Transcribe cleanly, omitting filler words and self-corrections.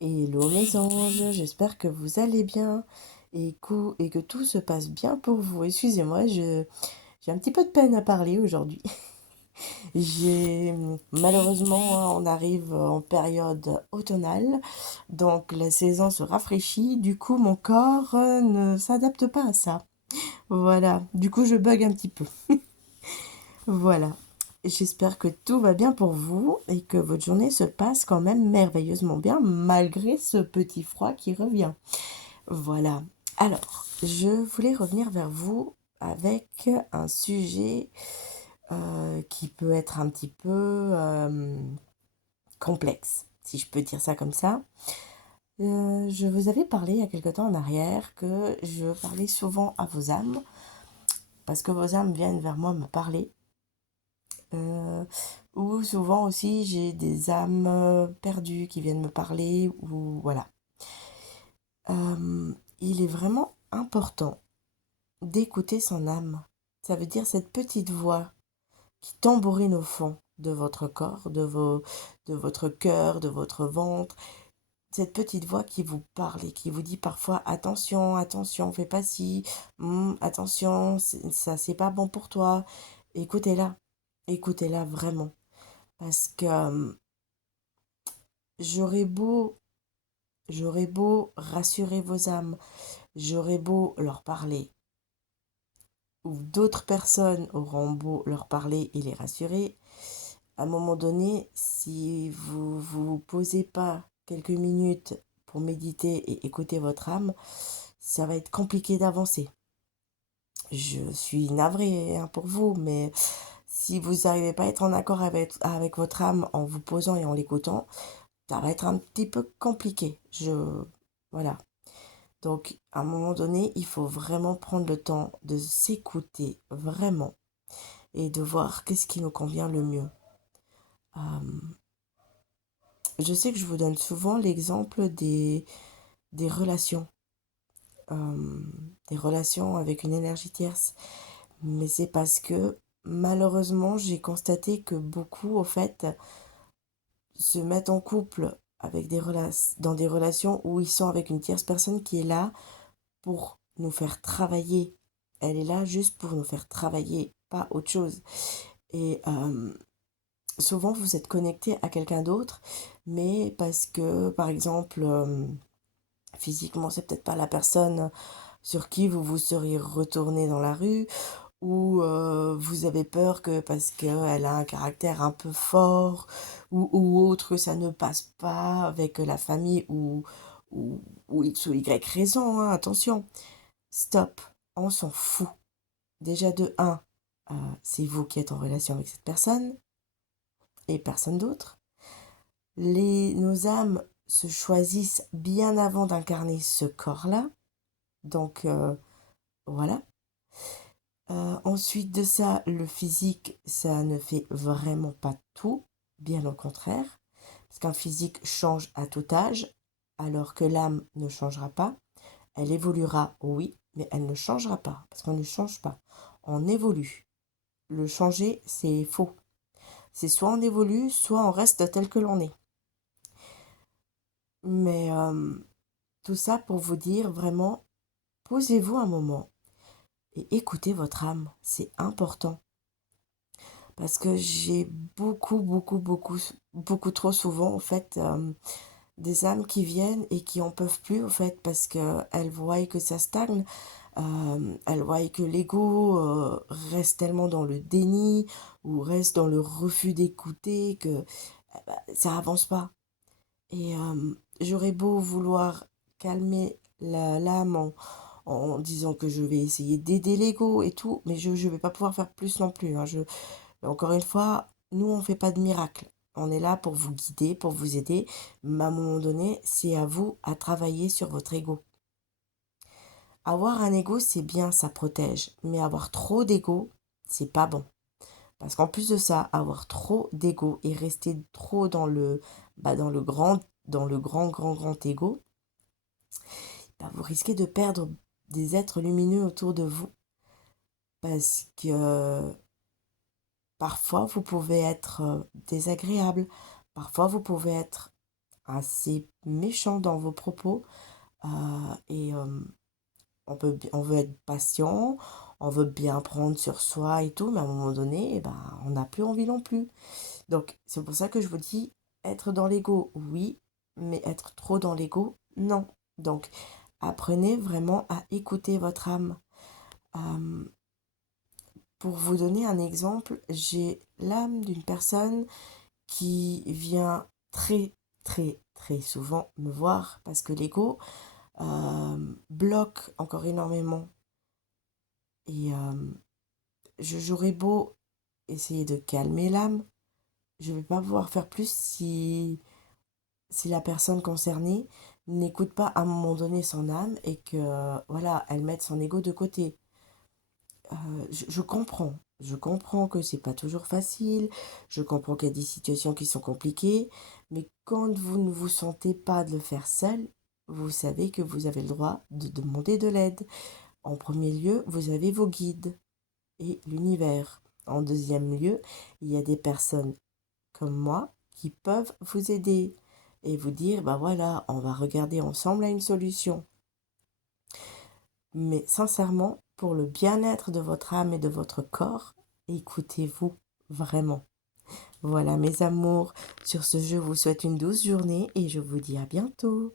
Hello mes anges, j'espère que vous allez bien et que tout se passe bien pour vous. Excusez-moi, j'ai un petit peu de peine à parler aujourd'hui. Malheureusement, hein, on arrive en période automnale, donc la saison se rafraîchit. Du coup, mon corps ne s'adapte pas à ça. Voilà, du coup, je bug un petit peu. Voilà. J'espère que tout va bien pour vous et que votre journée se passe quand même merveilleusement bien malgré ce petit froid qui revient. Voilà. Alors, je voulais revenir vers vous avec un sujet qui peut être un petit peu complexe, si je peux dire ça comme ça. Je vous avais parlé il y a quelque temps en arrière que je parlais souvent à vos âmes, parce que vos âmes viennent vers moi me parler. Euh, ou souvent aussi j'ai des âmes perdues qui viennent me parler, ou voilà. Il est vraiment important d'écouter son âme. Ça veut dire cette petite voix qui tambourine au fond de votre corps, de votre cœur, de votre ventre. Cette petite voix qui vous parle et qui vous dit parfois attention, attention, fais pas ci, attention, ça c'est pas bon pour toi. Écoutez-la, écoutez-la vraiment. Parce que j'aurais beau, j'aurais beau rassurer vos âmes, j'aurais beau leur parler, ou d'autres personnes auront beau leur parler et les rassurer, à un moment donné, si vous vous posez pas quelques minutes pour méditer et écouter votre âme, ça va être compliqué d'avancer. Je suis navrée hein, pour vous, mais si vous n'arrivez pas à être en accord avec votre âme en vous posant et en l'écoutant, ça va être un petit peu compliqué. Voilà. Donc, à un moment donné, il faut vraiment prendre le temps de s'écouter vraiment et de voir qu'est-ce qui nous convient le mieux. Euh, je sais que je vous donne souvent l'exemple des relations, euh, des relations avec une énergie tierce, mais c'est parce que malheureusement, j'ai constaté que beaucoup, au fait, se mettent en couple avec dans des relations où ils sont avec une tierce personne qui est là pour nous faire travailler. Elle est là juste pour nous faire travailler, pas autre chose. Et souvent, vous êtes connecté à quelqu'un d'autre, mais parce que, par exemple, physiquement, c'est peut-être pas la personne sur qui vous vous seriez retourné dans la rue, ou vous avez peur que parce qu'elle a un caractère un peu fort, ou autre, que ça ne passe pas avec la famille, ou, ou X ou Y raison, hein, attention. Stop, on s'en fout. Déjà de un, c'est vous qui êtes en relation avec cette personne et personne d'autre. Nos âmes se choisissent bien avant d'incarner ce corps-là. Donc voilà. Ensuite de ça, le physique, ça ne fait vraiment pas tout, bien au contraire. Parce qu'un physique change à tout âge, alors que l'âme ne changera pas. Elle évoluera, oui, mais elle ne changera pas, parce qu'on ne change pas. On évolue. Le changer, c'est faux. C'est soit on évolue, soit on reste tel que l'on est. Mais tout ça pour vous dire vraiment, posez-vous un moment et écoutez votre âme. C'est important. Parce que j'ai beaucoup trop souvent, en fait, des âmes qui viennent et qui en peuvent plus, en fait, parce qu'elles voient que ça stagne. Elles voient que l'ego reste tellement dans le déni ou reste dans le refus d'écouter que ça avance pas. Et j'aurais beau vouloir calmer l'âme en disant que je vais essayer d'aider l'ego et tout, mais je ne vais pas pouvoir faire plus non plus. Hein. Encore une fois, nous, on ne fait pas de miracle. On est là pour vous guider, pour vous aider, mais à un moment donné, c'est à vous à travailler sur votre ego. Avoir un ego, c'est bien, ça protège, mais avoir trop d'ego, c'est pas bon. Parce qu'en plus de ça, avoir trop d'ego et rester trop dans le grand ego, bah, vous risquez de perdre des êtres lumineux autour de vous. Parce que parfois, vous pouvez être désagréable. Parfois, vous pouvez être assez méchant dans vos propos et on veut être patient, on veut bien prendre sur soi et tout, mais à un moment donné, eh ben, on n'a plus envie non plus. Donc, c'est pour ça que je vous dis, être dans l'ego, oui, mais être trop dans l'ego, non. Donc, apprenez vraiment à écouter votre âme. Euh, pour vous donner un exemple, j'ai l'âme d'une personne qui vient très, très, très souvent me voir parce que l'ego bloque encore énormément. Et j'aurais beau essayer de calmer l'âme, je ne vais pas pouvoir faire plus si la personne concernée n'écoute pas à un moment donné son âme et que, voilà, elle mette son ego de côté. Je comprends que c'est pas toujours facile, je comprends qu'il y a des situations qui sont compliquées, mais quand vous ne vous sentez pas de le faire seul, vous savez que vous avez le droit de demander de l'aide. En premier lieu, vous avez vos guides et l'univers. En deuxième lieu, il y a des personnes comme moi qui peuvent vous aider et vous dire, bah voilà, on va regarder ensemble à une solution. Mais sincèrement, pour le bien-être de votre âme et de votre corps, écoutez-vous vraiment. Voilà mes amours, sur ce je vous souhaite une douce journée et je vous dis à bientôt.